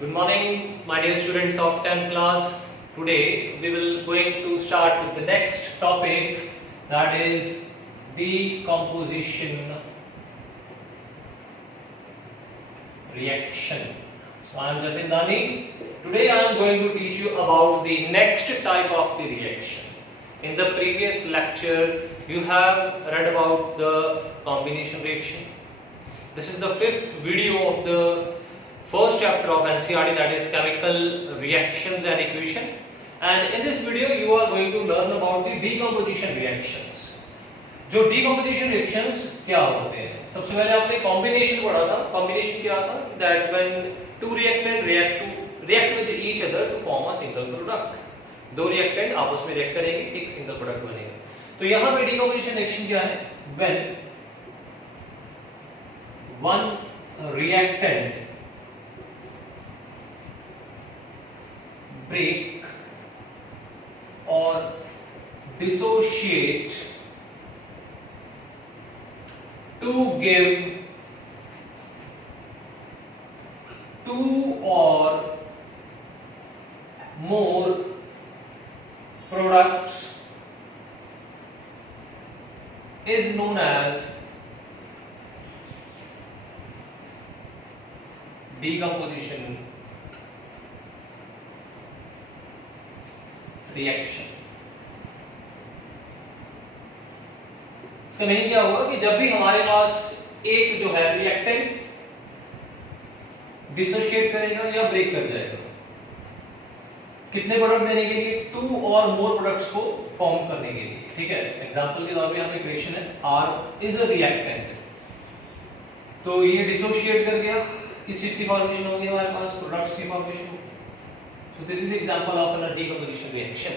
Good morning, my dear students of 10th class. Today we will going to start with the next topic, that is decomposition reaction. So I am Jatin Dani. Today I am going to teach you about the next type of the reaction. In the previous lecture you have read about the combination reaction. This is the fifth video of the first chapter of NCERT, that is chemical reactions and equation, and in this video you are going to learn about the decomposition reactions. जो decomposition reactions क्या होते हैं? सबसे पहले आपने combination पढ़ा था. Combination क्या था? That when two reactant react with each other to form a single product. दो reactant आपस में react करेंगे, एक single product बनेगा. तो यहाँ पे decomposition reaction क्या है? When one reactant break or dissociate to give two or more products is known as decomposition reaction. इसका नहीं क्या होगा कि जब भी हमारे पास एक जो है रिएक्टेंट डिसोशिएट करेगा या ब्रेक कर जाएगा, कितने प्रोडक्ट देने के लिए? टू और मोर प्रोडक्ट्स को फॉर्म करने के लिए. ठीक है, एग्जांपल के तौर पे यहाँ पे इक्वेशन है R इज अ रिएक्टेंट. तो ये डिसोशिएट कर गया, किस चीज की फॉर्मेशन होगी हमारे पास? प्रोडक्ट्स की फॉर्मेशन होगी. So this is the example of a decomposition reaction.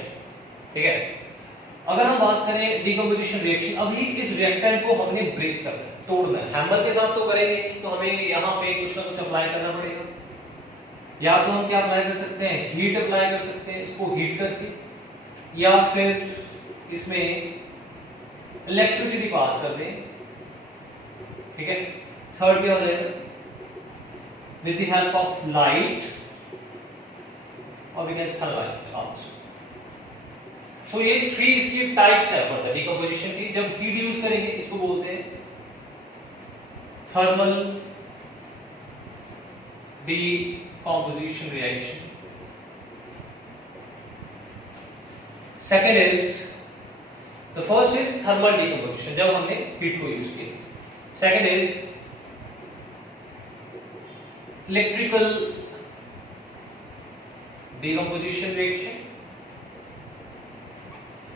ठीक है, अगर हम बात करें decomposition reaction, अभी इस रिएक्टेंट को हमने ब्रेक करना है, तोड़ना है. हैमर के साथ तो करेंगे, तो हमें यहाँ पे कुछ ना कुछ अप्लाई करना पड़ेगा. या तो हम क्या अप्लाई कर सकते हैं? हीट अप्लाई कर सकते हैं इसको हीट करके, या फिर इसमें इलेक्ट्रिसिटी पास कर दें. ठीक है, थर्ड क्या हो जाएगा? With the help of light or we can sunlight also. तो ये थ्री इसकी टाइप्स है फॉर द डिकम्पोजिशन की. जब हीट यूज करेंगे इसको बोलते हैं thermal decomposition reaction. Second is, the first is thermal decomposition, जब हमने हीट को यूज किया. Second is electrical decomposition reaction.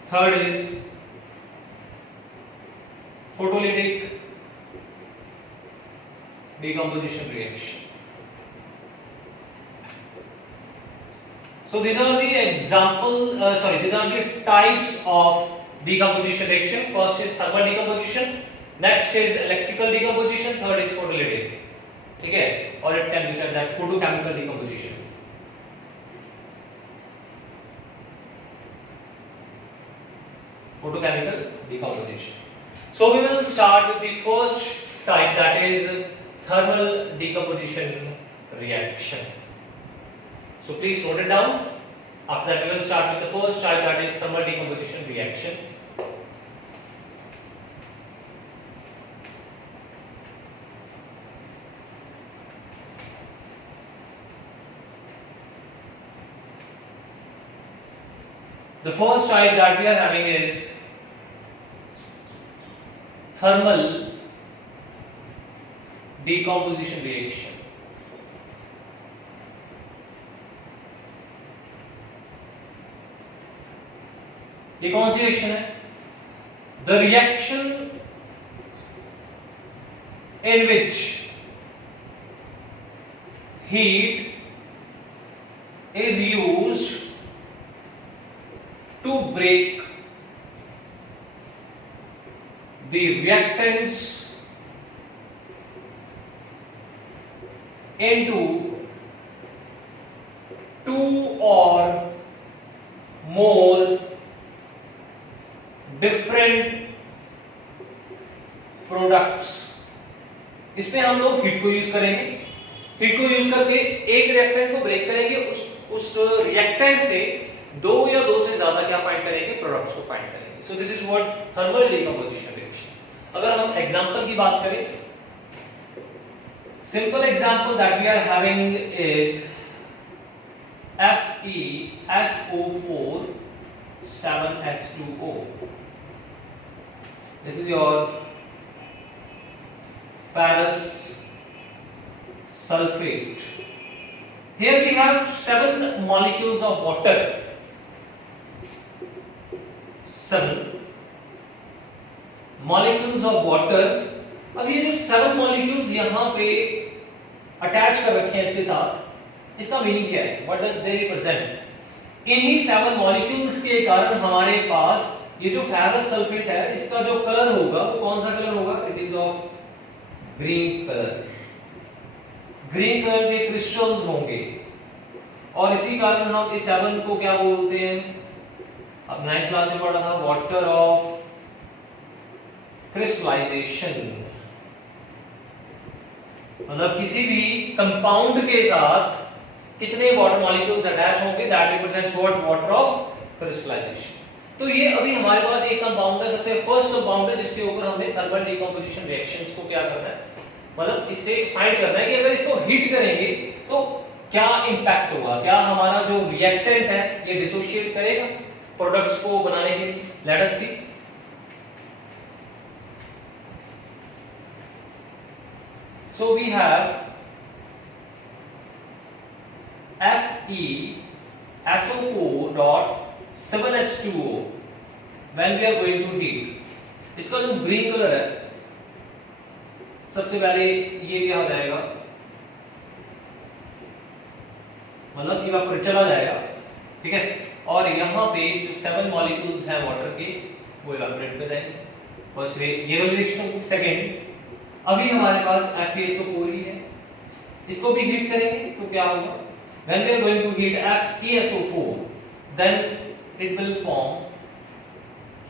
Third is photolytic decomposition reaction. So these are the these are the types of decomposition reaction. First is thermal decomposition, next is electrical decomposition, third is photolytic. ठीक है, or it can be said that photochemical decomposition. Photochemical decomposition. So we will start with the first type, that is thermal decomposition reaction. So please note it down. After that we will start with the first type, that is thermal decomposition reaction. The first type that we are having is thermal decomposition reaction. ये कौन सी reaction है? The reaction in which heat is used to break the reactants into two or more different products. इसमें हम लोग heat को use करेंगे heat को use करके एक रिएक्टेंट को ब्रेक करेंगे, उस रिएक्टेंट से दो या दो से ज्यादा क्या फाइंड करेंगे, प्रोडक्ट्स को फाइंड करेंगे। So this is what thermal decomposition reaction. अगर हम एग्जांपल की बात करें, simple example that we are having is FeSO4 7H2O. This is your ferrous sulfate. Here we have 7 molecules of water. 7 molecules of water. अब ये जो 7 molecules यहाँ पे अटैच कर रखे हैं इसके साथ, इसका मीनिंग क्या है? What does they represent? इन्हीं 7 molecules के कारण हमारे पास ये जो ferrous sulfate है, इसका जो कलर होगा वो कौन सा कलर होगा? It is of green colour. Green colour के क्रिस्टल्स होंगे और इसी कारण हम इस 7 को क्या बोलते हैं? अब 9th क्लास में पढ़ा था, वाटर ऑफ क्रिस्टलाइजेशन। मतलब किसी भी कंपाउंड के साथ कितने वाटर मॉलिक्यूल्स अटैच होंगे, that represents what? Water of crystallization. तो ये अभी हमारे पास एक कंपाउंड है, सबसे फर्स्ट कंपाउंड है जिसके ऊपर हमें थर्मल डीकंपोजिशन रिएक्शंस को क्या करना है, मतलब इससे फाइंड करना है कि अगर इसको हीट करेंगे तो क्या इंपैक्ट होगा, क्या हमारा जो रिएक्टेंट है ये डिसोशिएट करेगा प्रोडक्ट्स को बनाने के लिए। Let us see. So we have FeSO4.7H2O when we are going to heat। इसका जो ग्रीन कलर है, सबसे पहले ये क्या हो जाएगा, मतलब इवापोरेट चला जाएगा, ठीक है। और यहाँ पे जो 7 मॉलिक्यूल्स हैं वाटर के वो इवापोरेट कर जाएंगे। फर्स्ट ये वाली रिएक्शन। सेकंड, अभी हमारे पास FeSO4 ही है, इसको भी हीट करेंगे तो क्या होगा? When we are going to heat FeSO4, then it will form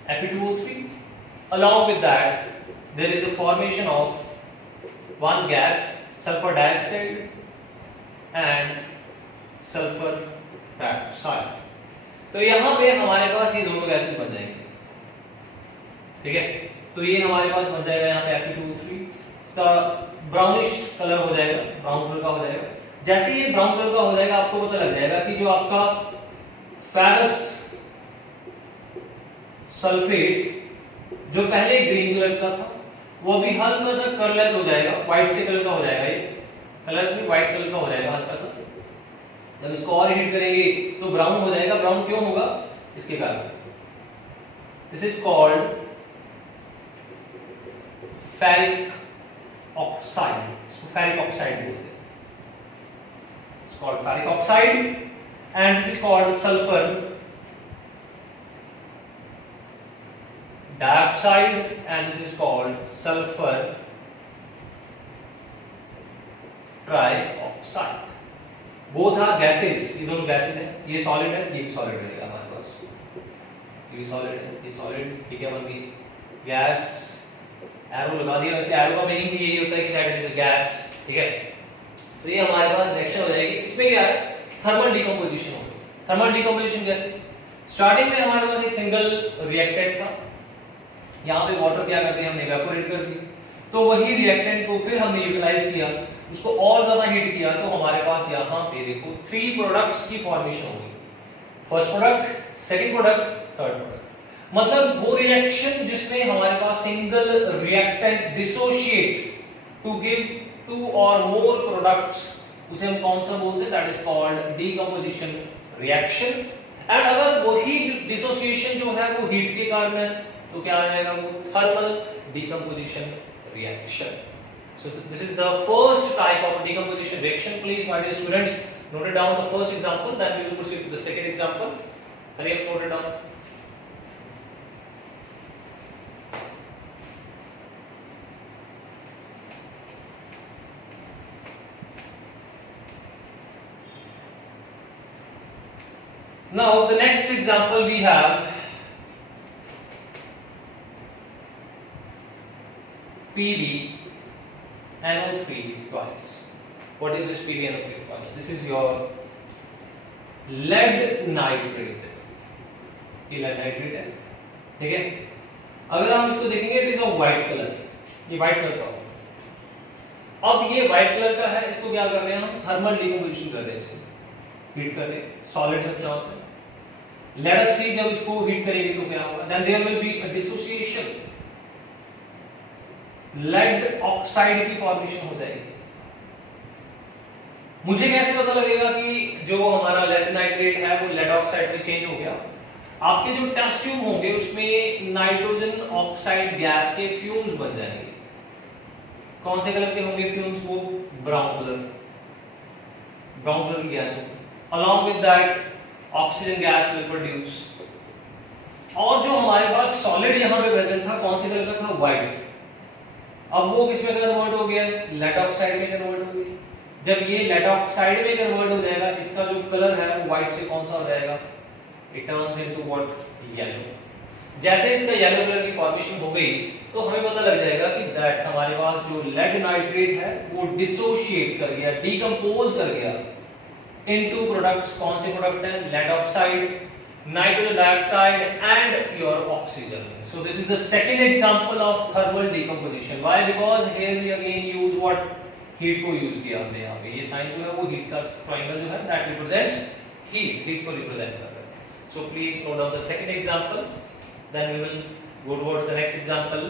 Fe2O3. Along with that, there is a formation of one gas, sulfur dioxide and sulfur trioxide. तो यहाँ पे हमारे पास ये दोनों गैसेस बन जाएंगे, ठीक है। तो ये हमारे पास बन जाएगा यहाँ पे Fe2O3, इसका ब्राउनिश कलर हो जाएगा, ब्राउन कलर का हो जाएगा। जैसे ये ब्राउन कलर का हो जाएगा आपको पता लग जाएगा कि जो आपका फेरस सल्फेट जो पहले ग्रीन कलर का था वो अभी हल्का सा कलरलेस हो जाएगा, व्हाइट से कलर का हो जाएगा, ये कलरलेस में व्हाइट कलर का हो जाएगा हल्का सा। जब इसको और हीट करेंगे तो ब्राउन हो जाएगा। ब्राउन क्यों होगा? इसके कारण। This is called ferric oxide, इसको फेरिक ऑक्साइड बोलते हैं। It's called ferric oxide and this is called sulfur dioxide and this is called sulfur trioxide. Both are gases, ये दोनों gases हैं। ये solid है, ये भी solid रहेगा हमारे पास। ये भी solid है, ये solid, ठीक है। बन गई गैस, एरो लगा दिया। वैसे एरो का मीनिंग भी यही होता है कि दैट इज अ गैस, ठीक है। तो ये हमारे पास रिएक्शन हो जाएगी। इसमें क्या है? थर्मल डीकंपोजिशन होगी। थर्मल डीकंपोजिशन कैसे? स्टार्टिंग में हमारे पास एक सिंगल रिएक्टेंट था, यहाँ पे वाटर क्या करते हैं, हमने इवेपोरेट कर दिया। तो वही रिएक्टेंट को फिर हमने यूटिलाइज किया, उसको और ज्यादा हीट किया, तो हमारे पास यहाँ पे देखो 3 प्रोडक्ट्स की फॉर्मेशन होगी। First product, second product, third product. मतलब वो रिएक्शन जिसमें हमारे पास single reactant dissociate to give 2 or more products, उसे हम कौन सा बोलते हैं? That is called decomposition reaction. And अगर वही डिसोसिएशन जो है वो हीट के कारण है तो क्या आ जाएगा? वो thermal decomposition reaction. So this is the first type of decomposition reaction. Please my dear students, note it down the first example, then we will proceed to the second example. Hurry up, note it down. Now the next example we have PbNO3 twice. What is this PDN of requires? This is your lead nitrate. ये lead nitrate है, ठीक है। अगर हम इसको देखेंगे it is a white colour, ये white colour का हो। अब ये व्हाइट कलर का है, इसको क्या कर रहे हैं हम? थर्मल डिकम्पोजिशन कर रहे हैं, इसको हीट कर रहे हैं सॉलिड सब्सटेंस से। लेट अस सी जब इसको हीट करेंगे तो क्या होगा? Then there will be a dissociation, lead oxide की फॉर्मेशन हो जाएगी। मुझे कैसे पता लगेगा कि जो हमारा लेड नाइट्रेट है वो लेड ऑक्साइड में चेंज हो गया? आपके जो टेस्ट ट्यूब होंगे उसमें नाइट्रोजन ऑक्साइड गैस के फ्यूम्स बन जाएंगे। कौन से कलर के होंगे फ्यूम्स? वो ब्राउन कलर की गैस होगी। Along with that oxygen gas will produce. और जो हमारे पास सॉलिड यहाँ पे प्रेजेंट था कौन से कलर का था? व्हाइट। अब वो किस में कन्वर्ट हो गया? लेड ऑक्साइड में कन्वर्ट हो गया। जब ये लेड ऑक्साइड में कन्वर्ट हो जाएगा, इसका जो कलर है वो व्हाइट से कौन सा हो जाएगा? It turns into what? Yellow. जैसे इसका येलो कलर की फॉर्मेशन हो गई तो हमें पता लग जाएगा कि दैट हमारे पास जो लेड नाइट्रेट है वो डिसोशिएट कर गया, डिकम्पोज कर गया इनटू प्रोडक्ट्स। कौन से प्रोडक्ट हैं? Lead oxide, nitrogen dioxide and your oxygen. So this is the second example of thermal decomposition. Why? Because here we again use what? Heat को use किया हमने यहाँ पे। ये साइन जो है वो heat का triangle जो है that represents heat को represent कर रहा है। So please note down the second example. Then we will go towards the next example.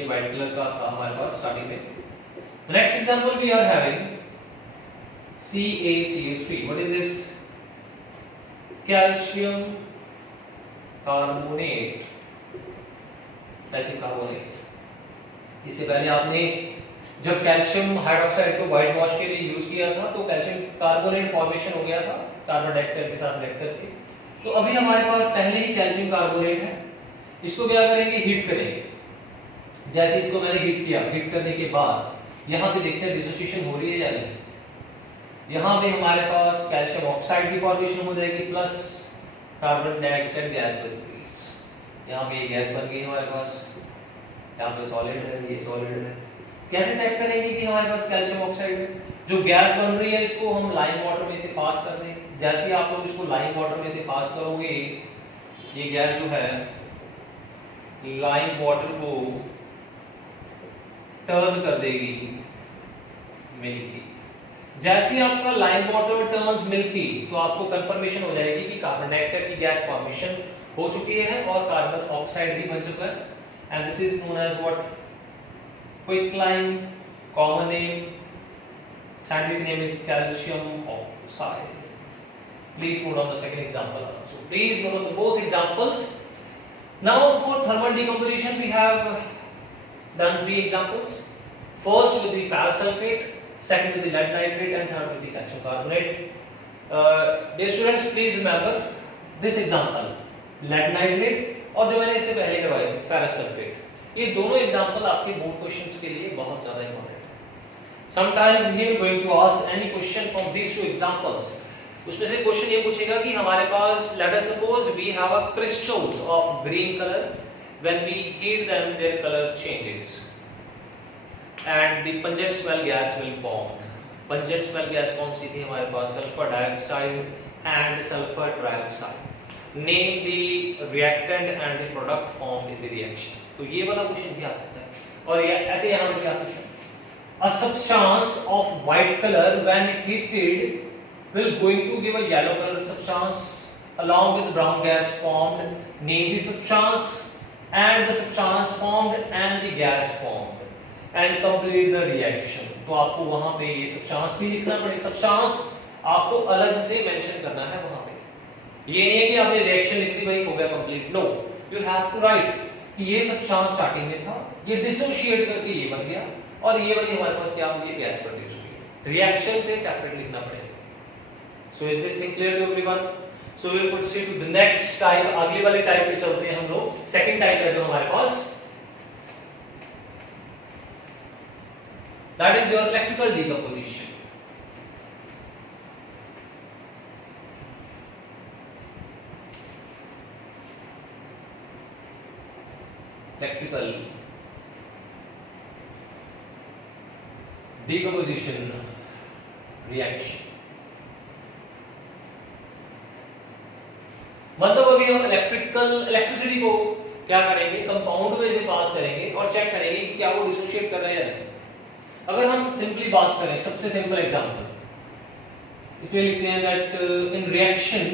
ये white color का था हमारे पास starting में। The next example we are having CaCO3. What is this? Calcium carbonate, calcium carbonate. इससे पहले आपने जब calcium hydroxide को व्हाइट वॉश के लिए यूज किया था तो कैल्शियम कार्बोनेट फॉर्मेशन हो गया था कार्बन डाइऑक्साइड के साथ रिएक्ट करके। तो अभी हमारे पास पहले ही कैल्शियम कार्बोनेट है, इसको क्या करेंगे? हीट करेंगे। जैसे इसको मैंने हीट किया, हीट करने के बाद यहाँ पे देखते हैं डिसोसिएशन हो रही है या नहीं। यहाँ पे हमारे पास कैल्शियम ऑक्साइड की फॉर्मेशन हो जाएगी प्लस कार्बन डाइऑक्साइड गैस बन गई। यहाँ पे ये गैस बन गई हमारे पास, यहाँ पे सॉलिड है, ये सॉलिड है। कैसे चेक करेंगे कि हमारे पास कैल्शियम ऑक्साइड है? जो गैस बन रही है इसको हम लाइम वाटर में से पास कर दें। जैसे ही आप लोग इसको लाइम वाटर में से पास करोगे, ये गैस जो है लाइम वाटर को टर्न कर देगी मिल्की। जैसे ही आपका लाइम वाटर टर्न्स मिल्की तो आपको कंफर्मेशन हो जाएगी कि कार्बन डाइऑक्साइड की गैस फॉर्मेशन हो चुकी है और कार्बन ऑक्साइड भी बन चुका है। And this is known as what? Quicklime. Common name, scientific name is calcium oxide. Please note on the second example also. Please note on the both examples. Now for thermal decomposition we have done 3 examples. First with the ferrous sulfate, second with the lead nitrate and third with the calcium carbonate. Dear students, please remember this example, lead nitrate और जो मैंने इससे पहले करवाए थे ferrous sulfate, ये दोनों example आपके बोर्ड क्वेश्चंस के लिए बहुत ज्यादा इंपॉर्टेंट है। Sometimes he is going to ask any question from these two examples. उसमें से क्वेश्चन ये पूछेगा कि हमारे पास let us suppose we have a crystals of green color, when we heat them their color changes and the pungent smell gas will form. Pungent smell gas कौन सी थी हमारे पास? Sulphur dioxide and sulfur trioxide. Name the reactant and the product formed in the reaction. तो ये वाला question भी आ सकता है और ये ऐसे यहाँ पे आ सकता है। A substance of white color when heated will going to give a yellow color substance along with brown gas formed. Name the substance and the substance formed and the gas formed and complete the reaction. तो आपको वहां पे ये substance भी लिखना पड़ेगा। substance आपको अलग से मेंशन करना है वहां पे। ये नहीं है कि आपने रिएक्शन लिख दी भाई हो गया complete. No, you have to write कि ये substance स्टार्टिंग में था, ये डिसोशिएट करके ये बन गया और ये वाली हमारे पास क्या होगी? गैस प्रोड्यूस हुई। रिएक्शन से सेपरेट लिखना पड़ेगा। So is this thing clear to everyone? So we will proceed to the next type. अगली वाले टाइप पे चलते हैं हम लोग। सेकंड टाइप है जो हमारे पास, that is your electrical decomposition. Electrical decomposition reaction, मतलब अभी हम इलेक्ट्रिसिटी को क्या करेंगे, कंपाउंड में से पास करेंगे और चेक करेंगे कि क्या वो डिसोशिएट कर रहे हैं या नहीं। अगर हम सिंपली बात करें, सबसे सिंपल एग्जांपल इसमें लिखते हैं दैट इन रिएक्शन,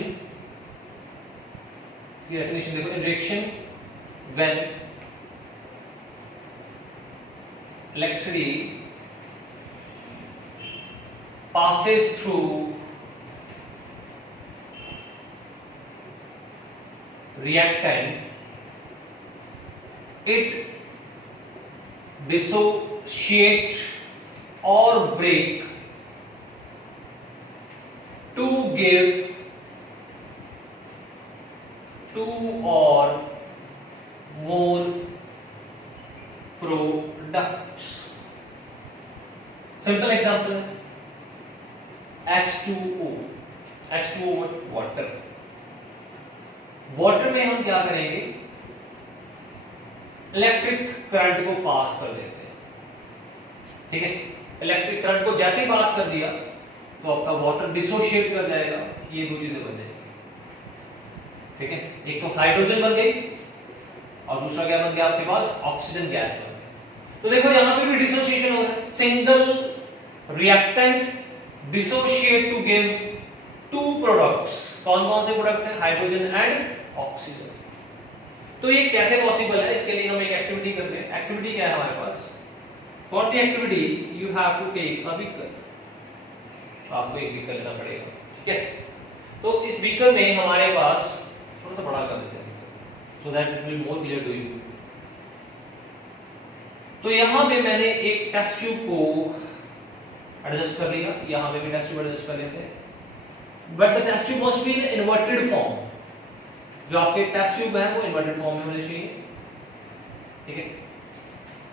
इसकी डेफिनेशन देखो, in reaction when electricity passes through reactant, it dissociates or break to give two or more products. Simple example, H2O, H2O water. Water में हम क्या करेंगे, इलेक्ट्रिक करंट को पास कर देते हैं, ठीक है। इलेक्ट्रिक करंट को जैसे ही पास कर दिया तो आपका वाटर डिसोशिएट कर जाएगा, ये दो चीजें बन जाएगी, ठीक है। एक तो हाइड्रोजन बन गई और दूसरा क्या बन गया आपके पास, ऑक्सीजन गैस बन गई। तो देखो यहां पे भी डिसोसिएशन हो रहा है, single reactant dissociate to give two products. कौन कौन से प्रोडक्ट हैं, हाइड्रोजन एंड ऑक्सीजन। तो ये कैसे पॉसिबल है, इसके लिए हम एक एक्टिविटी करते हैं। एक्टिविटी क्या है हमारे पास, for the activity you have to take a beaker, आपको एक बीकर लेना पड़ेगा, ठीक है। तो इस बीकर में हमारे पास, थोड़ा सा बड़ा कर देते हैं so that it will more clear to you. तो यहां पे मैंने एक टेस्ट ट्यूब को एडजस्ट कर लिया, यहां पे भी टेस्ट ट्यूब एडजस्ट कर लेते हैं, but the test tube must be in inverted form. जो आपके टेस्ट ट्यूब है वो इन्वर्टेड फॉर्म में होने चाहिए, ठीक है।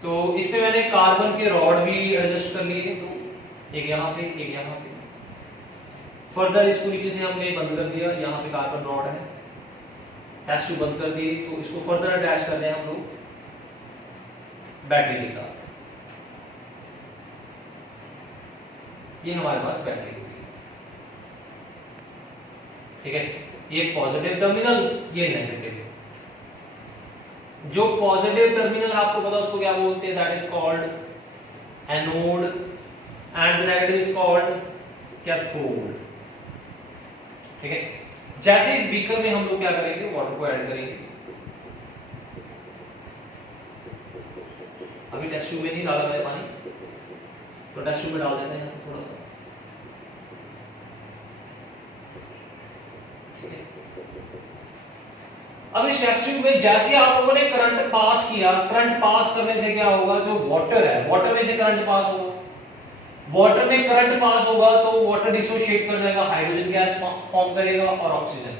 तो इसमें मैंने कार्बन के रॉड भी एडजस्ट कर लिए, तो एक यहां पे एक यहां पे। फर्दर इसको नीचे से हमने बंद कर दिया, यहां पे कार्बन रॉड है, टेस्ट ट्यूब बंद कर दी। तो इसको फर्दर अटैच कर दें हम लोग बैटरी के साथ। ये हमारे पास बैटरी होगी, ठीक है। ये पॉजिटिव टर्मिनल, ये नेगेटिव। जो पॉजिटिव टर्मिनल आपको पता उसको क्या बोलते हैं, that is called anode and the negative is called cathode, ठीक है। जैसे इस बीकर में हम लोग क्या करेंगे, वाटर को ऐड करेंगे। अभी टेस्ट ट्यूब में नहीं डाला मैंने पानी, तो टेस्ट ट्यूब में डाल देते हैं थोड़ा सा, ठीक है। अब इस टेस्ट ट्यूब में जैसे आप लोगों ने करंट पास किया, करंट पास करने से क्या होगा, जो वाटर है, वाटर में से करंट पास होगा, वाटर में करंट पास होगा तो वाटर डिसोशिएट कर जाएगा, हाइड्रोजन गैस फॉर्म करेगा और ऑक्सीजन।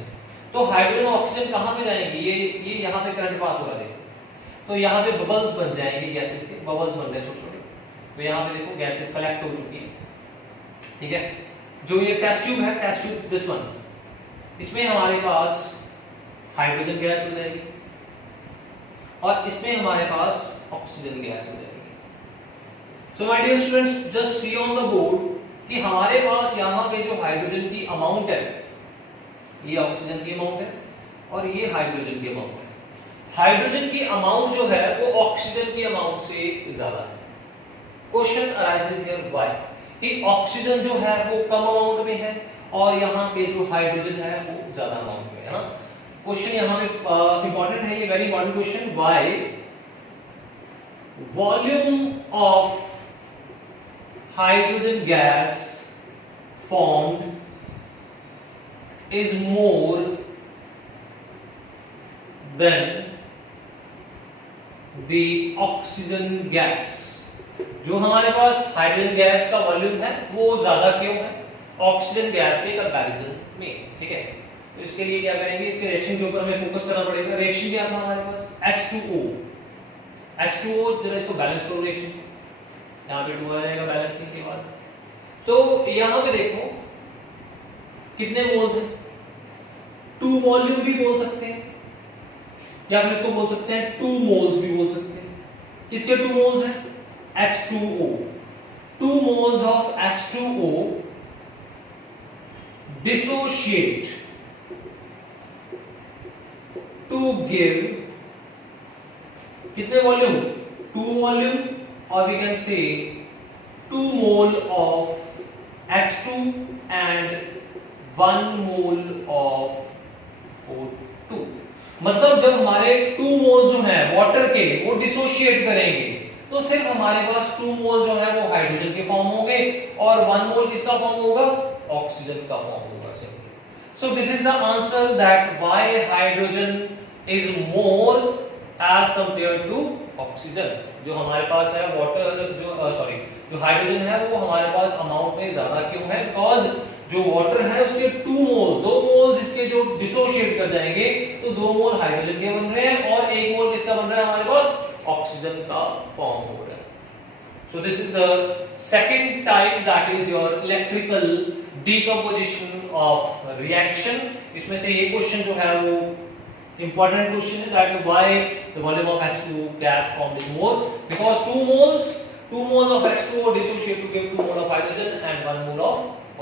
तो हाइड्रोजन और ऑक्सीजन कहां पे जाएंगे, ये यहां पे करंट पास हो रहा है, तो यहाँ पे बबल्स बन जाएंगे, गैसेस के बबल्स बन रहे हैं छोटे छोटे। तो यहाँ पे देखो गैसेस कलेक्ट हो चुकी है, ठीक है। जो ये टेस्ट ट्यूब है, टेस्ट ट्यूब दिस वन, इसमें हमारे पास हाइड्रोजन गैस हो जाएगी और इसमें हमारे पास ऑक्सीजन गैस हो जाएगी। So my dear students, just see on the board कि हमारे पास यहाँ पे जो हाइड्रोजन की अमाउंट है, ये ऑक्सीजन की अमाउंट है और ये हाइड्रोजन की अमाउंट है। हाइड्रोजन की अमाउंट जो है वो ऑक्सीजन की अमाउंट से ज्यादा है। क्वेश्चन अराइजेस हियर व्हाई, कि ऑक्सीजन जो है वो कम अमाउंट में है और यहाँ पे जो हाइड्रोजन है वो ज्यादा अमाउंट में है ना। क्वेश्चन यहाँ पे इंपॉर्टेंट है, ये very important question. Why volume of hydrogen gas formed is more than the oxygen gas. जो हमारे पास हाइड्रोजन गैस का वॉल्यूम है वो ज्यादा क्यों है ऑक्सीजन गैस के कंपैरिजन में, ठीक है। तो इसके लिए क्या करेंगे, इसके रिएक्शन के ऊपर हमें फोकस करना पड़ेगा। रिएक्शन क्या था हमारे पास, H2O। H2O, जरा इसको बैलेंस करो रिएक्शन, यहाँ पे 2 आ जाएगा बैलेंसिंग के बाद। तो यहाँ पे देखो कितने मोल्स हैं, 2 वॉल्यूम भी बोल सकते हैं या फिर इसको बोल सकते हैं 2 मोल्स भी बोल सकते हैं। किसके 2 मोल्स हैं, H2O, 2 moles of H2O dissociate to give कितने वॉल्यूम, 2 वॉल्यूम, और we can say 2 mole of H2 and 1 mole of O2। मतलब जब हमारे 2 मोल्स जो है वाटर के वो डिसोशिएट करेंगे तो सिर्फ हमारे पास 2 मोल जो है वो हाइड्रोजन के फॉर्म होंगे और 1 मोल किसका फॉर्म होगा, ऑक्सीजन का फॉर्म होगा simply. So this is the answer that why hydrogen is more as compare to oxygen. जो हमारे पास है वाटर जो हाइड्रोजन है वो हमारे पास अमाउंट में ज्यादा क्यों है, बिकॉज जो वाटर है उसके 2 मोल्स, 2 मोल्स इसके जो डिसोशिएट कर जाएंगे तो 2 मोल हाइड्रोजन के बन रहे हैं और 1 मोल किसका बन रहा है हमारे पास, ऑक्सीजन का फॉर्म हो रहा है। So this is the second type, that is your electrical decomposition of reaction। इसमें से ये क्वेश्चन जो है वो important question है, that why the volume of H2 gas formed is more, because 2 moles of H2O dissociate to give 2 mole of hydrogen and 1 mole of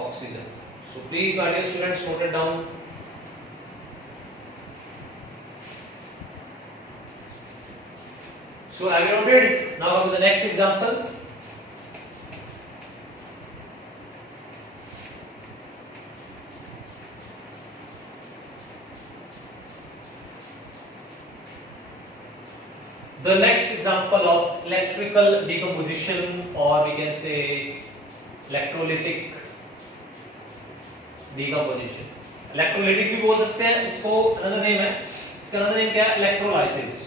oxygen। So please my dear students note it down। So have you noted? Now come to the next example। The next example of electrical decomposition, or we can say electrolytic decomposition। electrolytic भी बोल सकते हैं इसको, another name है इसका, another name क्या है, electrolysis।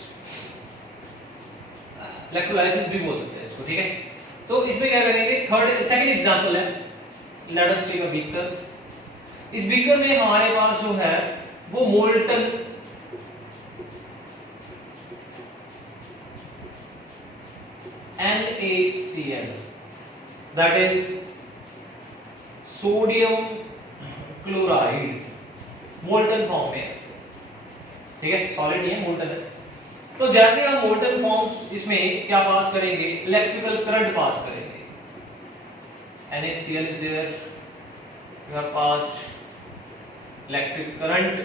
Electrolysis भी बोल सकते हैं इसको, ठीक है। तो इसमें क्या करेंगे, सेकंड एग्जांपल है, let us take a beaker. इस बीकर में हमारे पास जो है वो molten NaCl, that is sodium chloride, molten form में, ठीक है, सॉलिड नहीं है, मोल्टन है। तो जैसे हम मोल्टन फॉर्म्स इसमें क्या पास करेंगे, इलेक्ट्रिकल करंट पास करेंगे। NaCl is there, you have passed electric current।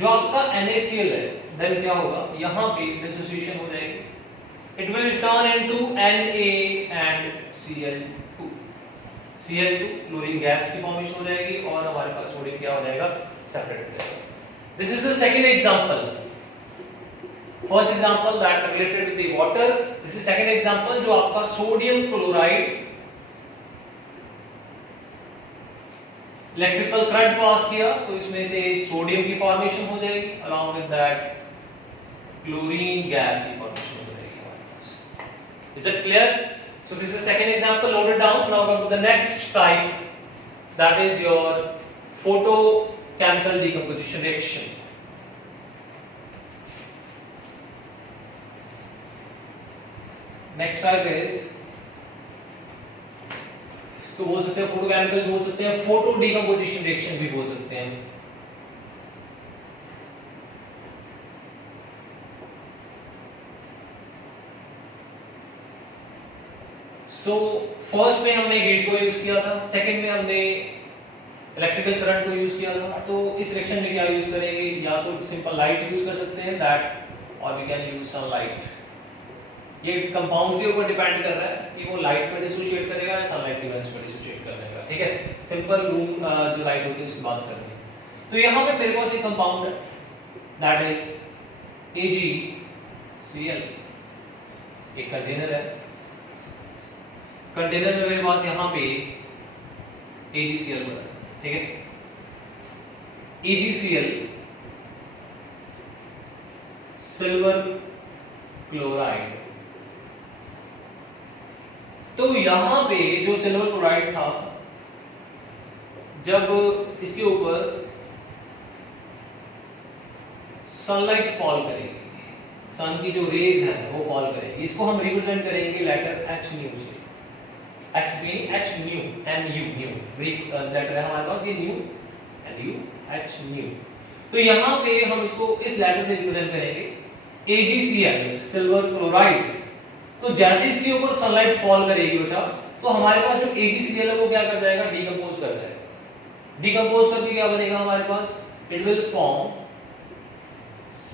जो आपका NaCl है देन क्या होगा, यहां पे डिसोसिएशन हो जाएगी, it will turn into Na and Cl2। Cl2 chlorine gas की फॉर्मेशन हो जाएगी और हमारे पास सोडियम क्या हो जाएगा, सेपरेट हो जाएगा। This is the second example. First example that related with the water, this is second example जो आपका sodium chloride electrical current pass किया तो इसमें से सोडियम की फॉर्मेशन हो जाएगी, along with that chlorine gas की फॉर्मेशन हो जाएगी हमारे पास। Is it clear? So this is second example, note it down। Now come to the next type, that is your photochemical decomposition reaction। Next type is, इसको बोल सकते हैं photochemical, बोल सकते हैं फोटो डिकम्पोजिशन रिएक्शन भी बोल सकते हैं। सो फर्स्ट में हमने हीट को यूज किया था, सेकंड में हमने इलेक्ट्रिकल करंट को यूज किया था। तो इस रिएक्शन में क्या यूज करेंगे, या तो सिंपल लाइट यूज कर सकते हैं दैट, और वी कैन यूज सनलाइट। ये कंपाउंड के ऊपर डिपेंड कर रहा है कि वो लाइट पे डिसोशिएट करेगा या सनलाइट के बेस पे डिसोशिएट कर देगा, ठीक है। सिंपल रूम जो लाइट होती है उसकी बात कर रहे हैं। तो यहाँ पे मेरे पास एक कंपाउंड है दैट इज AgCl, एक कंटेनर है, कंटेनर में मेरे पास यहाँ पे AgCl बना है, ठीक है। AgCl silver chloride. तो यहां पे जो सिल्वर क्लोराइड था, जब इसके ऊपर सनलाइट फॉल करेगी, सन की जो रेज है वो फॉल करेगी, इसको हम रिप्रेजेंट करेंगे लेटर H न्यू से। H meaning H new, new letter है हमारे पास, ये न्यू NU H न्यू। तो यहां पे हम इसको इस लेटर से रिप्रेजेंट करेंगे AgCl सिल्वर क्लोराइड तो जैसे इसके ऊपर सनलाइट फॉल करेगी बच्चा, तो हमारे पास जो AgCl है वो क्या कर जाएगा, डिकम्पोज कर जाएगा। डिकम्पोज करके क्या बनेगा हमारे पास, it will form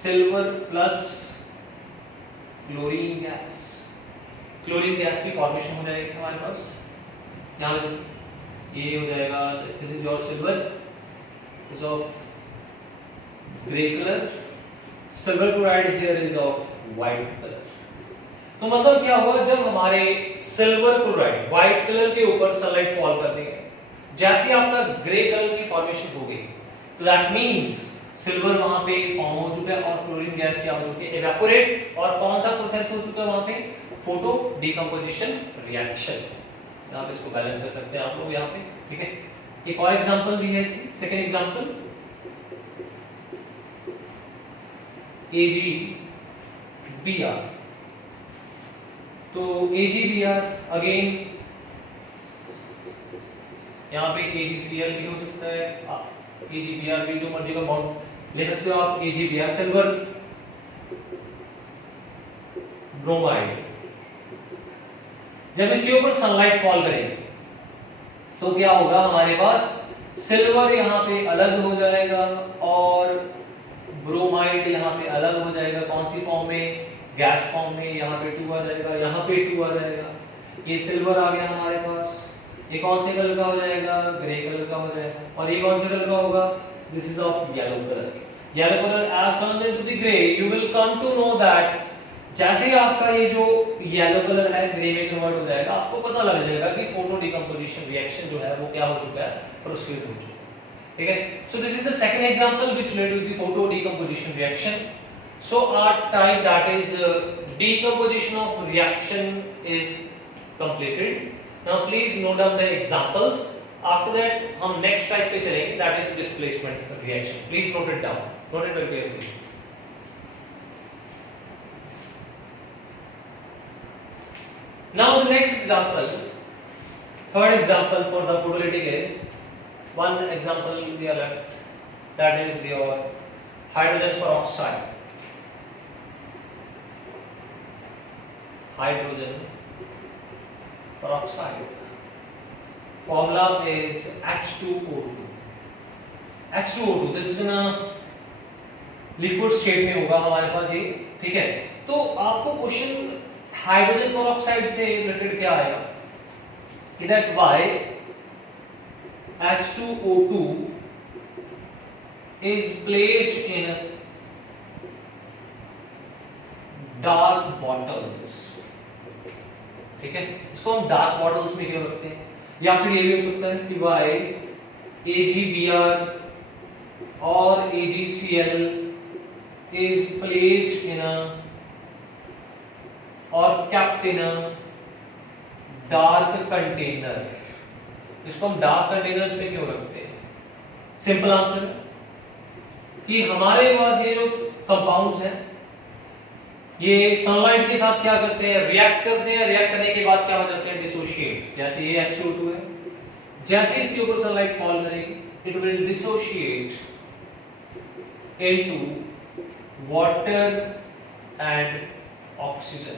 silver plus chlorine gas. Chlorine gas की फॉर्मेशन हो जाएगी हमारे पास, यहाँ पे ये हो जाएगा, this is your silver, is of grey colour, silver chloride here is of white colour. तो मतलब क्या हुआ, जब हमारे सिल्वर क्लोराइड व्हाइट कलर के ऊपर सनलाइट फॉल कर रही है, जैसे आपका ग्रे कलर की फॉर्मेशन हो गई, तो दैट मींस सिल्वर वहां पे फॉर्म हो चुका है और क्लोरीन गैस क्या हो चुकी है, इवेपोरेट। और कौन सा प्रोसेस हो चुका है वहां पे, फोटो डिकम्पोजिशन रिएक्शन। यहाँ पे इसको बैलेंस कर सकते हैं आप लोग यहाँ पे, ठीक है। एक और एग्जांपल भी है इसकी, सेकंड एग्जांपल, AgBr। तो AgBr अगेन यहाँ पे AgCl भी हो सकता है, AgBr भी जो मर्जी का बॉन्ड ले सकते हो आप, AgBr सिल्वर ब्रोमाइड। जब इसके ऊपर सनलाइट फॉल करेगी तो क्या होगा, हमारे पास सिल्वर यहाँ पे अलग हो जाएगा और ब्रोमाइड यहाँ पे अलग हो जाएगा। कौन सी फॉर्म में, गैस फॉर्म में। यहाँ पे 2 आ जाएगा, यहाँ पे 2 आ जाएगा। ये सिल्वर आ गया हमारे पास, ये कौन से कलर का हो जाएगा, ग्रे कलर का हो जाएगा। और ये कौन से कलर का होगा, this is of yellow colour. Yellow colour as turned into the grey, you will come to know that जैसे आपका ये जो येलो कलर है ग्रे में कन्वर्ट हो जाएगा, आपको पता लग जाएगा कि फोटो डिकम्पोजिशन रिएक्शन जो है वो क्या हो चुका है, प्रोसीड हो चुका है, ठीक है। So this is the second example which led to the photo decomposition reaction. So our type that is decomposition of reaction is completed. Now please note down the examples. After that हम next type पे चलेंगे, that is displacement reaction. Please note it down, note it very carefully. Now the next example, third example for the photolytic is, one example we are left, that is your hydrogen peroxide. Hydrogen peroxide. Formula is H2O2. H2O2. This is in a liquid state में होगा हमारे पास ये, ठीक है। तो आपको question hydrogen peroxide से related क्या आएगा, कि that why H2O2 is placed in dark bottles, ठीक है। इसको हम डार्क बॉटल्स में क्यों रखते हैं, या फिर ये भी हो सकता है कि वाई AgBr और AgCl is placed in a or kept in a dark container। इसको हम डार्क कंटेनर्स में क्यों रखते हैं, सिंपल आंसर कि हमारे पास ये जो कंपाउंड्स हैं ये सनलाइट के साथ क्या करते हैं, रिएक्ट करते हैं। रिएक्ट करने के बाद क्या हो जाते हैं, डिसोशिएट। जैसे ये H2O2 है, जैसे इसके ऊपर सनलाइट फॉल करेगी, it will dissociate into water and oxygen.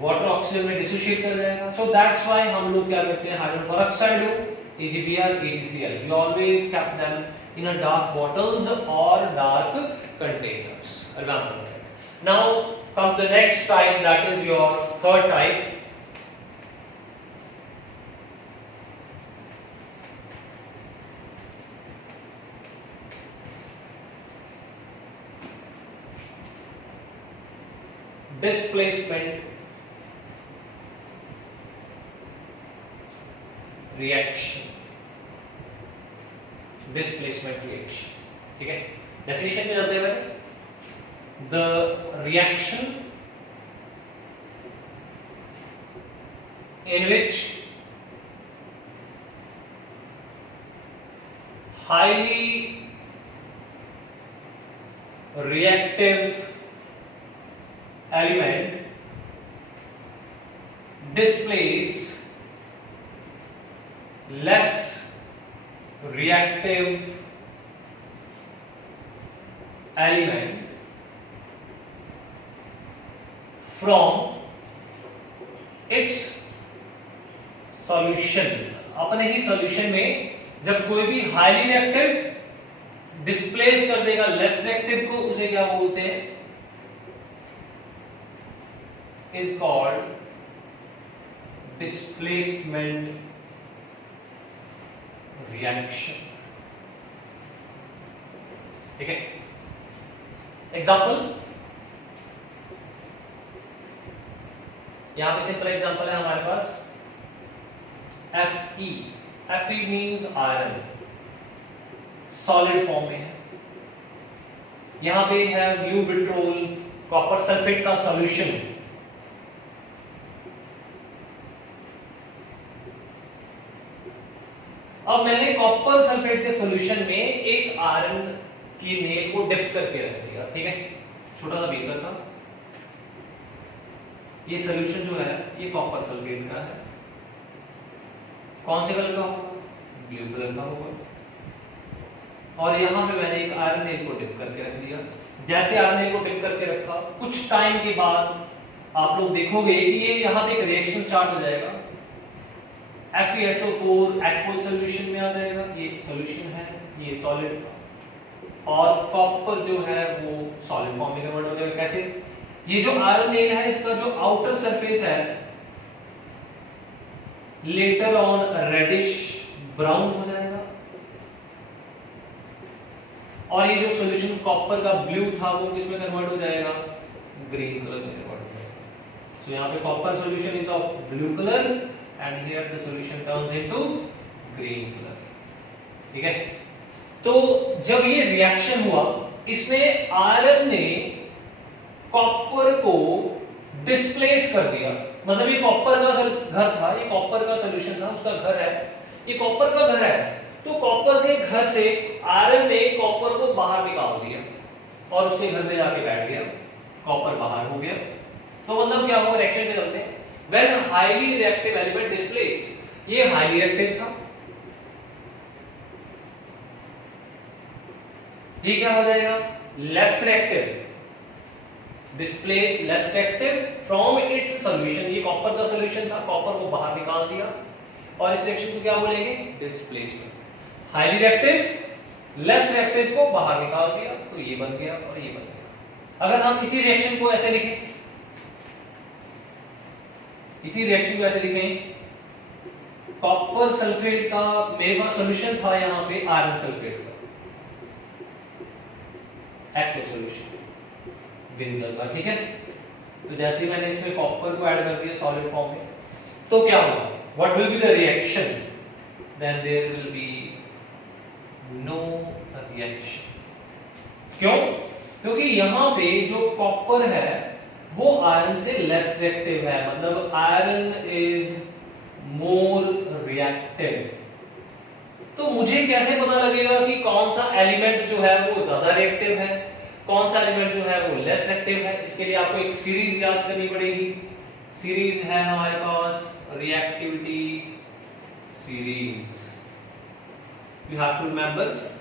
Water oxygen में डिसोशिएट कर जाएगा। सो दैट्स व्हाई हम लोग क्या करते हैं, हाइड्रोजन पेरोक्साइड हो, AgBr, AgCl, we always kept them in a dark bottles or dark containers. Remember that. Now come the next type, that is your third type. Displacement reaction। Displacement reaction, ठीक है। Definition में चलते हैं पहले। The reaction in which highly reactive element displace less reactive element from its solution, अपने ही solution में जब कोई भी हाईली रिएक्टिव डिस्प्लेस कर देगा लेस रिएक्टिव को, उसे क्या बोलते हैं, इज कॉल्ड डिस्प्लेसमेंट रिएक्शन। ठीक है, एग्जाम्पल, यहां पे सिंपल एग्जांपल है हमारे पास Fe। Fe means iron, solid form में है। यहां पे है ब्लू विट्रोल कॉपर सल्फेट का सॉल्यूशन। अब मैंने कॉपर सल्फेट के सॉल्यूशन में एक आयरन की नेल को डिप करके रख दिया। ठीक है, छोटा सा बीकर था, ये सॉल्यूशन जो है ये कॉपर सल्फेट का है। कौन से कलर का होगा, ब्लू कलर का होगा। और यहां पे मैंने एक आयरन नेल को डिप करके रख दिया। जैसे आयरन नेल को डिप करके रखा, कुछ टाइम के बाद आप लोग देखोगे कि ये यहां पे एक रिएक्शन स्टार्ट हो जाएगा। FeSO4 एक्वस सॉल्यूशन में आ जाएगा, ये सॉल्यूशन है, ये सॉलिड, और कॉपर जो है वो सॉलिड फॉर्म में कन्वर्ट हो जाएगा। कैसे, ये जो आयरन नेल है इसका जो आउटर सरफेस है लेटर ऑन रेडिश ब्राउन हो जाएगा, और ये जो सॉल्यूशन कॉपर का ब्लू था वो किसमें कन्वर्ट हो जाएगा, ग्रीन कलर में कन्वर्ट हो जाएगा। सो यहाँ पे copper solution is of blue colour and here the solution turns into green colour. ठीक है, तो जब ये रिएक्शन हुआ, इसमें आयरन ने कॉपर को डिस्प्लेस कर दिया। मतलब ये कॉपर का घर था, ये कॉपर का सॉल्यूशन था, उसका घर है, ये कॉपर का घर है, तो कॉपर के घर से आयरन ने कॉपर को बाहर निकाल दिया और उसके घर में जाके बैठ गया, कॉपर बाहर हो गया। तो मतलब क्या हुआ, रिएक्शन में चलते हैं, when highly reactive element displace, ये हाईली रिएक्टिव था, ये क्या हो जाएगा, less reactive, displace less reactive from its solution. ये कॉपर का सॉल्यूशन था, कॉपर को बाहर निकाल दिया, और इस रिएक्शन को क्या बोलेंगे, displacement. Highly reactive less reactive को बाहर निकाल दिया, तो ये बन गया और ये बन गया। अगर हम इसी रिएक्शन को ऐसे लिखें, इसी रिएक्शन को ऐसे लिखें, कॉपर सल्फेट का मेरे पास सॉल्यूशन था यहां पे आयरन सल्फेट का एक्वस सॉल्यूशन ग्रीन कलर का। ठीक है, तो जैसे ही मैंने इसमें कॉपर को ऐड कर दिया सॉलिड फॉर्म में, तो क्या होगा, what will be the reaction, then there will be no reaction. क्यों, क्योंकि यहां पे जो कॉपर है वो आयरन से लेस रिएक्टिव है, मतलब आयरन इज मोर रिएक्टिव। तो मुझे कैसे पता लगेगा कि कौन सा एलिमेंट जो है वो ज्यादा रिएक्टिव है, कौन सा एलिमेंट जो है वो लेस रिएक्टिव है। इसके लिए आपको एक सीरीज याद करनी पड़ेगी। सीरीज है हमारे पास reactivity series, you have to remember.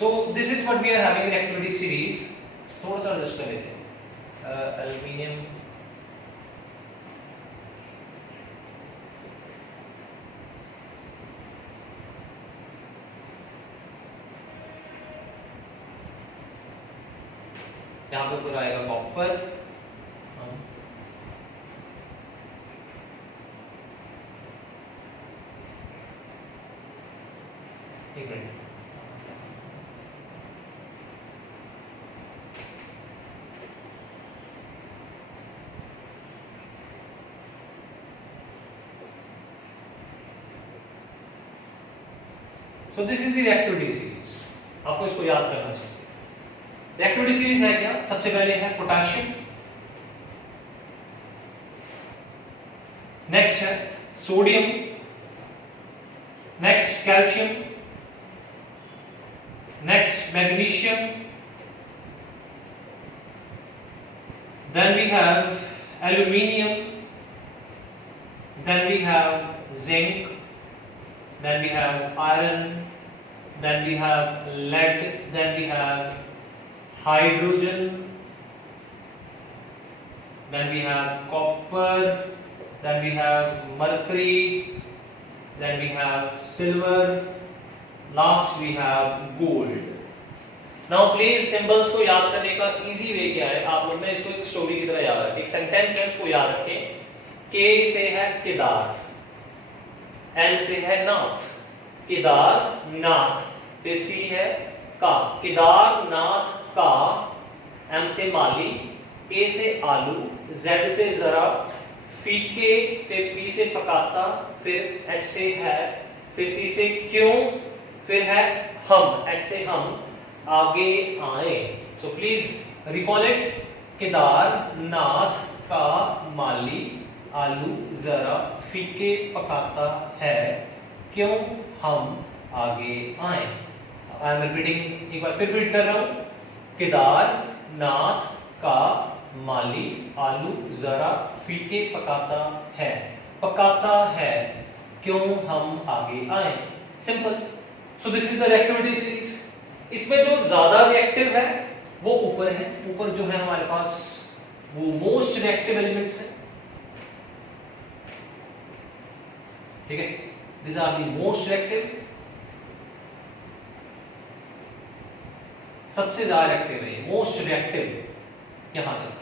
So this is what we are having in activity series. थोड़ा सा एडजस्ट कर लेते हैं, एल्युमिनियम यहाँ पे पूरा आएगा कॉपर, एक minute, So this is the reactivity series. आपको इसको याद करना चाहिए। रिएक्टिविटी सीरीज है क्या, सबसे पहले है पोटेशियम, नेक्स्ट है sodium, next calcium, next magnesium, then we have aluminium, then we have zinc, then we have iron, then we have lead, then we have hydrogen, then we have copper, then we have mercury, then we have silver, last we have gold. Now please symbols को याद करने का easy way क्या है, आप लोग ना इसको एक स्टोरी की तरह याद रखें, एक सेंटेंस है उसको याद रखें। के से है केदार, एन से है नाथ, केदार नाथ, फिर सी है का, केदार नाथ का, एम से माली, ए से आलू, जेड से जरा, फीके, फिर पी से पकाता, फिर एच से है, फिर सी से क्यों, फिर है हम, एच से हम, आगे आए। So please recall it, Kedarnath का, माली, आलू जरा, फीके पकाता है, क्यों हम आगे आए। आई एम रिपीटिंग, एक बार फिर रिपीट कर रहा हूं, केदार नाथ का, माली, आलू जरा, फीके पकाता है, क्यों हम आगे आए। Simple. So this is the reactivity series. इसमें जो ज्यादा रिएक्टिव है वो ऊपर है, ऊपर जो है हमारे पास वो मोस्ट रिएक्टिव एलिमेंट्स है, ठीक है, this are the most reactive, सबसे ज्यादा रिएक्टिव है, मोस्ट रिएक्टिव यहां तक।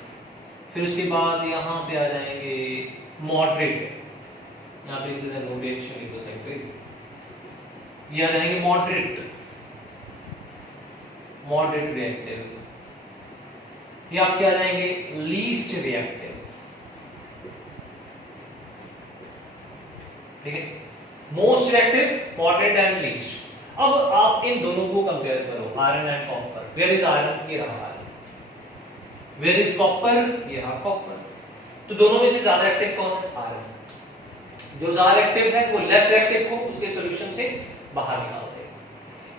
फिर उसके बाद यहां पे आ जाएंगे मॉडरेट, यहां पे नो रिएक्शन इक्वल साइड पे, ये आ जाएंगे मॉडरेट रिएक्टिव, ये आपके आ जाएंगे लीस्ट रिएक्टिव, ठीक है, most reactive, moderate and least. अब आप इन दोनों को कंपेयर करो, iron and copper. Where is iron, ये रहा आयरन, वेयर इज कॉपर, ये रहा कॉपर। तो दोनों में से ज्यादा रिएक्टिव कौन है, आयरन। जो ज्यादा रिएक्टिव है वो लेस रिएक्टिव को उसके सॉल्यूशन से बाहर निकाल देगा।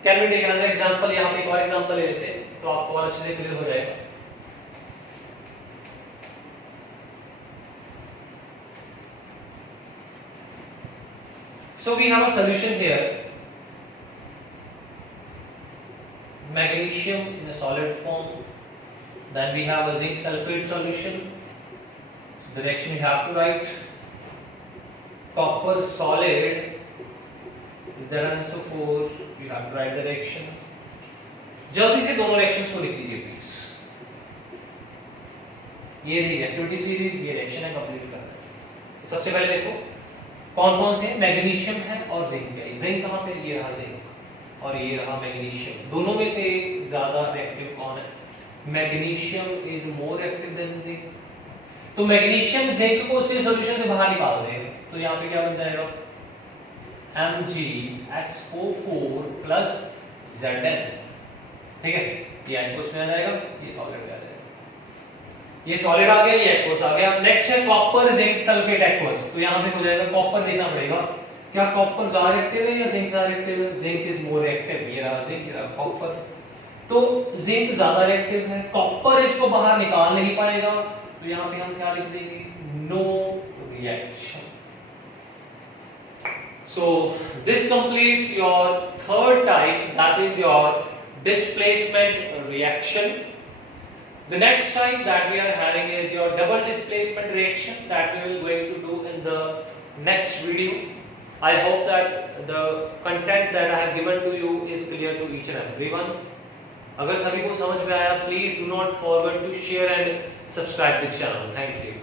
Can we take another example, यहां पे एक और एग्जांपल ले लेते हैं तो आपको और अच्छे से क्लियर हो जाएगा। So we have a solution here, magnesium in a solid form, then we have a zinc sulfate solution, so the reaction we have to write, copper solid, ZnSO4, you have to write the reaction। जल्दी से दोनों reactions को लिख लीजिए please. ये रही activity series, ये reaction है, कंप्लीट करना है। तो सबसे पहले देखो कौन कौन से हैं, मैग्नीशियम है और जिंक है। जिंक कहां पे, ये रहा जिंक और ये रहा मैग्नीशियम। दोनों में से ज्यादा रिएक्टिव कौन है, magnesium is more active than zinc. तो मैग्नीशियम जिंक को उसके सॉल्यूशन से बाहर निकाल देगा, तो यहां पे क्या बन जाएगा, MgSO4 प्लस Zn, ठीक है, ये एक्वस में आ जाएगा, ये सॉलिड में आ जाएगा, ये सॉलिड आ गया, ये एक्वस आ गया। नेक्स्ट है कॉपर जिंक सल्फेट एक्वस, तो यहां पे हो जाएगा कॉपर देखना पड़ेगा, क्या कॉपर ज्यादा रिएक्टिव है या जिंक ज्यादा रिएक्टिव है, जिंक इज मोर रिएक्टिव, ये रहा जिंक, ये रहा कॉपर। तो जिंक ज्यादा रिएक्टिव है, कॉपर इसको बाहर निकाल नहीं पाएगा, तो यहां पे हम क्या लिख देंगे, no reaction. So this completes your third type, that is your displacement reaction. The next type that we are having is your double displacement reaction that we will going to do in the next video. I hope that the content that I have given to you is clear to each and everyone. अगर सभी को समझ में आया, please do not forget to share and subscribe the channel. Thank you.